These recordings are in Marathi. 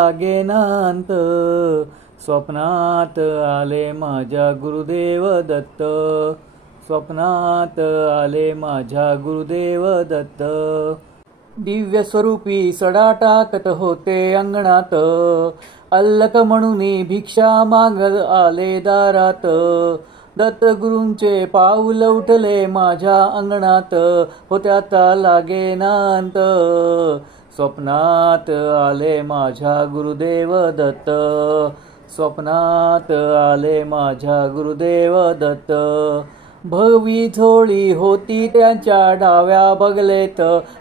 लागेनांत स्वप्नात आले माझ्या गुरुदेव दत्त स्वप्नात आले माझ्या गुरुदेव दत्त दिव्य स्वरूपी सडा टाकत होते अंगणात अल्लक म्हणून भिक्षा मागत आले दारात दत्तगुरूंचे पाऊल उठले माझ्या अंगणात होत्याता लागेनांत स्वप्नात आले माझ्या गुरुदेव दत्त स्वप्नात आले माझ्या गुरुदेव दत्त भगवी झोळी होती त्यांच्या डाव्या बगलेत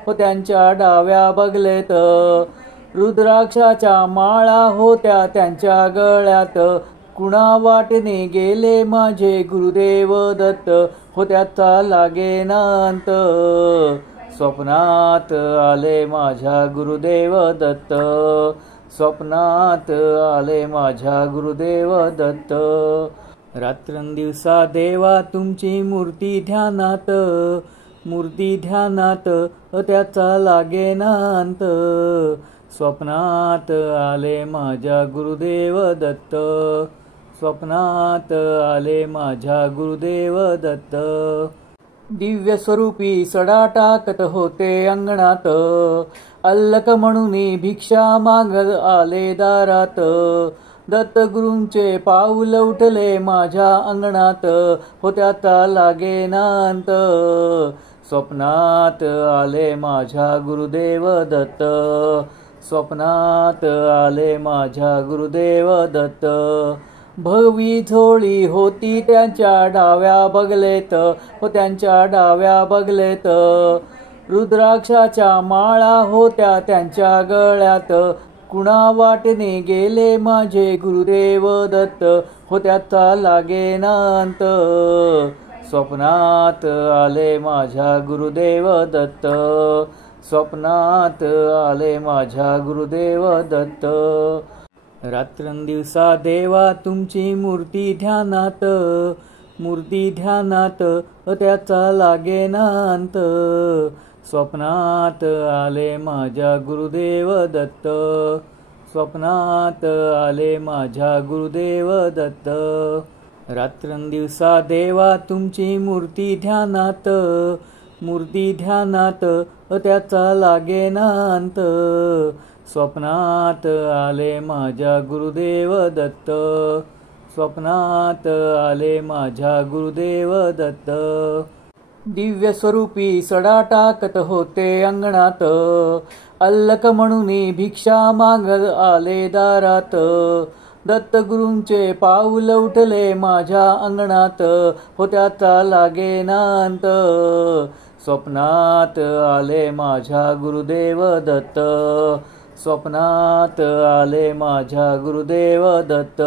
त्यांच्या डाव्या बगलेत रुद्राक्षाच्या माळा होत्या त्यांच्या गळ्यात कुणा वाटेने गेले माझे गुरुदेव दत्त होत्याचा लागेनांत स्वप्नात आले माझ्या गुरुदेव दत्त स्वप्नात आले माझ्या गुरुदेव दत्त रात्रंदिवसा देवा तुमची मूर्ती ध्यानात त्याचा लागेनांत स्वप्नात आले माझ्या गुरुदेव दत्त स्वप्नात आले माझ्या गुरुदेव दत्त दिव्य स्वरूपी सडा टाकत होते अंगणात अल्लक म्हणून भिक्षा मागत आले दारात दत्तगुरूंचे पाऊल उठले माझ्या अंगणात होत्याता लागेनांत स्वप्नात आले माझ्या गुरुदेव दत्त स्वप्नात आले माझ्या गुरुदेव दत्त भगवी झोळी होती त्यांच्या डाव्या बगलेत त्यांच्या डाव्या बगलेत रुद्राक्षाच्या माळा होत्या त्यांच्या गळ्यात कुणा वाटेने गेले माझे गुरुदेव दत्त होत्याचा लागेनांत स्वप्नात आले माझ्या गुरुदेव दत्त स्वप्नात आले माझ्या गुरुदेव दत्त रात्रंदिवसा देवा तुमची मूर्ती ध्यानात त्याचा लागेनांत स्वप्नात आले माझ्या गुरुदेव दत्त स्वप्नात आले माझ्या गुरुदेव दत्त रात्रंदिवसा देवा तुमची मूर्ती ध्यानात त्याचा लागेनांत स्वप्नात आले माझ्या गुरुदेव दत्त स्वप्नात आले माझ्या गुरुदेव दत्त दिव्य स्वरूपी सडा टाकत होते अंगणात अल्लक म्हणून भिक्षा मागत आले दारात दत्तगुरूंचे पाऊल उठले माझ्या अंगणात होत्याचा लागेनांत स्वप्नात आले माझ्या गुरुदेव दत्त स्वप्नात आले माझ्या गुरुदेव दत्त